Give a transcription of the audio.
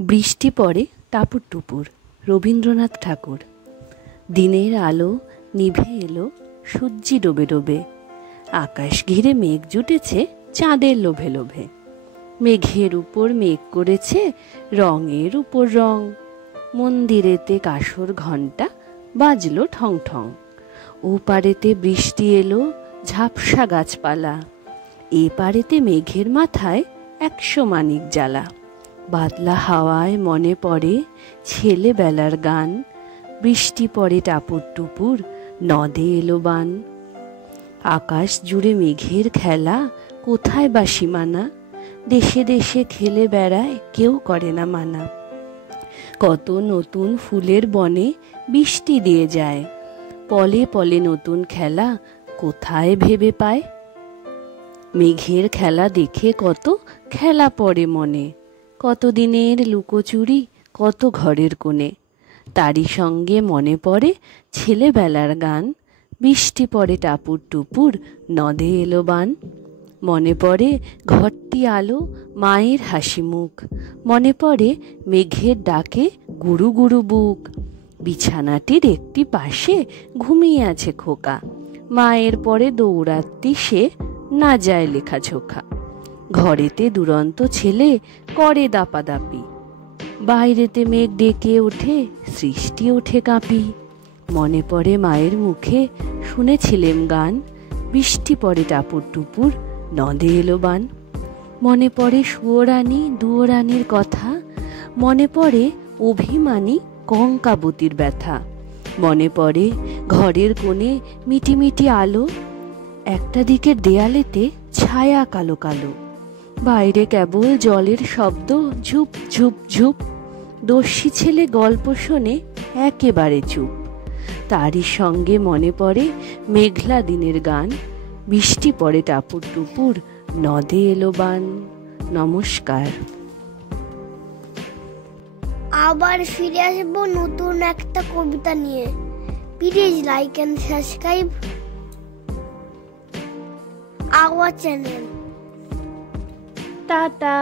বৃষ্টি পড়ে টাপুর টুপুর। রবীন্দ্রনাথ ঠাকুর। দিনের আলো নিভে এলো সূর্যি ডোবে ডোবে। আকাশ ঘিরে মেঘ জুটেছে চাঁদের লোভে লোভে। মেঘের উপর মেঘ করেছে রঙের উপর রং। মন্দিরেতে কাসর ঘণ্টা বাজলো ঠং ঠং। ও পারেতে বৃষ্টি এলো ঝাপসা গাছপালা। এ পারেতে মেঘের মাথায় 100 মানিক জ্বালা। বাদলা হাওয়ায় মনে পড়ে ছেলেবেলার গান। বৃষ্টি পড়ে টাপুর টুপুর নদে এলো বান। আকাশ জুড়ে মেঘের খেলা কোথায় বা সীমানা। দেশে দেশে খেলে বেড়ায় কেউ করে না মানা। কত নতুন ফুলের বনে বৃষ্টি দিয়ে যায়। পলে পলে নতুন খেলা কোথায় ভেবে পায়। মেঘের খেলা দেখে কত খেলা পড়ে মনে। কত দিনের লুকোচুরি কত ঘরের কোণে। তারই সঙ্গে মনে পড়ে ছেলেবেলার গান। বৃষ্টি পড়ে টাপুর টুপুর নদে এলো বান। মনে পড়ে ঘরটি আলো মায়ের হাসি মুখ। মনে পড়ে মেঘের ডাকে গুরু গুরু বুক। বিছানাটির একটি পাশে ঘুমিয়ে আছে খোকা। মায়ের পরে দৌড়াতি সে না যায় লেখাঝোকা। ঘরেতে দুরন্ত ছেলে করে দাপাদাপি। বাইরেতে মেঘ ডেকে ওঠে সৃষ্টি ওঠে কাঁপি। মনে পড়ে মায়ের মুখে শুনেছিলেম গান। বৃষ্টি পড়ে টাপুর টুপুর নদে এলো বান। মনে পড়ে সুয়োরানী দুয়োরানীর কথা। মনে পড়ে অভিমানী কঙ্কাবতীর ব্যথা। মনে পড়ে ঘরের কোণে মিটিমিটি আলো। একটা দিকের দেয়ালেতে ছায়া কালো কালো। বাইরে কেবল জলের শব্দ ঝুপ ঝুপ ঝুপ। দস্যি ছেলে গল্প শোনে একেবারে চুপ। তারই সঙ্গে মনে পড়ে মেঘলা দিনের গান। বৃষ্টি পড়ে টাপুর টুপুর নদে এলো বান। নমস্কার। আবার ফিরে আসবো নতুন একটা কবিতা নিয়ে। Please like and subscribe our channel. Tata.